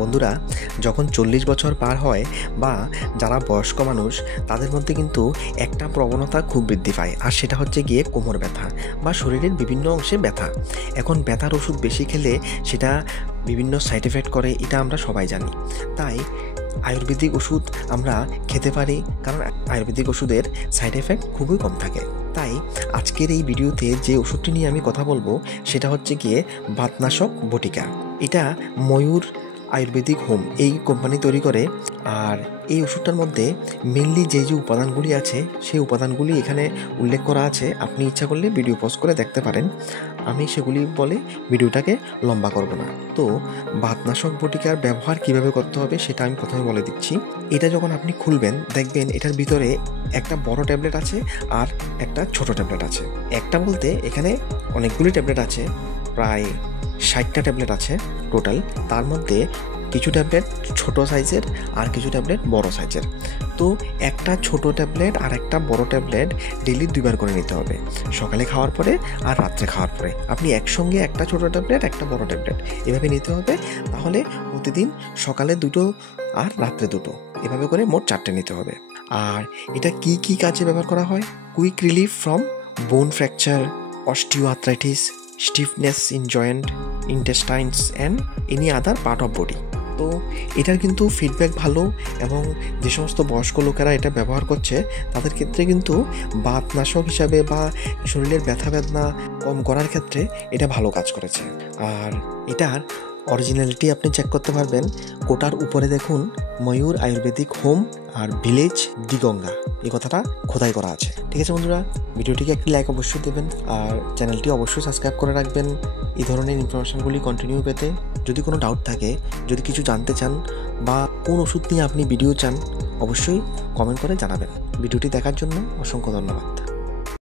বন্ধুরা, যখন 40 বছর পার হয় বা যারা বয়স্ক মানুষ তাদের মধ্যে কিন্তু একটা প্রবণতা খুব বৃদ্ধি পায়, আর সেটা হচ্ছে গিয়ে কোমর ব্যথা বা শরীরের বিভিন্ন অংশে ব্যথা। এখন ব্যথার ওষুধ বেশি খেলে সেটা বিভিন্ন সাইড এফেক্ট করে, এটা আমরা সবাই জানি। তাই আয়ুর্বেদিক ওষুধ আমরা খেতে পারি, কারণ আয়ুর্বেদিক ওষুধের সাইড এফেক্ট খুবই কম থাকে। তাই আজকের এই ভিডিওতে যে ওষুধটি নিয়ে আমি কথা বলবো সেটা হচ্ছে গিয়ে বাতনাশক বটিকা। এটা ময়ূর আয়ুর্বেদিক হোম এই কোম্পানি তৈরি করে। আর এই ওষুধটার মধ্যে মেনলি যে উপাদানগুলি আছে সেই উপাদানগুলি এখানে উল্লেখ করা আছে। আপনি ইচ্ছা করলে ভিডিও পজ করে দেখতে পারেন, আমি সেগুলি বলে ভিডিওটাকে লম্বা করব না। তো বাতনাশক বটিকার ব্যবহার কিভাবে করতে হবে সেটা আমি প্রথমে বলে দিচ্ছি। এটা যখন আপনি খুলবেন দেখবেন এটার ভিতরে একটা বড় ট্যাবলেট আছে আর একটা ছোট ট্যাবলেট আছে। একটা বলতে এখানে অনেকগুলি ট্যাবলেট আছে, প্রায় 60টা ট্যাবলেট আছে টোটাল। তার মধ্যে কিছু ট্যাবলেট ছোট সাইজের আর কিছু ট্যাবলেট বড় সাইজের। তো একটা ছোট ট্যাবলেট আর একটা বড় ট্যাবলেট ডেইলি 2বার করে নিতে হবে, সকালে খাওয়ার পরে আর রাত্রে খাওয়ার পরে। আপনি একসঙ্গে একটা ছোট ট্যাবলেট একটা বড় ট্যাবলেট এভাবে নিতে হবে। তাহলে প্রতিদিন সকালে 2টো আর রাত্রে 2টো, এভাবে করে মোট 4টে নিতে হবে। আর এটা কি কি কাজে ব্যবহার করা হয়? Quick relief from bone fracture, osteoarthritis, stiffness in joint, intestines and any other part of body. তো এটার কিন্তু ফিডব্যাক ভালো, এবং যে সমস্ত বয়স্ক লোকেরা এটা ব্যবহার করছে তাদের ক্ষেত্রে কিন্তু বাতনাশক হিসাবে বা শরীরের ব্যথা বেদনা কম করার ক্ষেত্রে এটা ভালো কাজ করেছে। আর এটার অরিজিনালিটি আপনি চেক করতে পারবেন। কোটার উপরে দেখুন ময়ূর আয়ুর্বেদিক হোম আর ভিলেজ দিগঙ্গা এই কথাটা খোদাই করা আছে। ঠিক আছে বন্ধুরা, ভিডিওটিকে একটি লাইক অবশ্যই দেবেন আর চ্যানেলটি অবশ্যই সাবস্ক্রাইব করে রাখবেন এই ধরনের ইনফরমেশনগুলি কন্টিনিউ পেতে। যদি কোনো ডাউট থাকে, যদি কিছু জানতে চান বা কোন ওষুধ নিয়ে আপনি ভিডিও চান, অবশ্যই কমেন্ট করে জানাবেন। ভিডিওটি দেখার জন্য অসংখ্য ধন্যবাদ।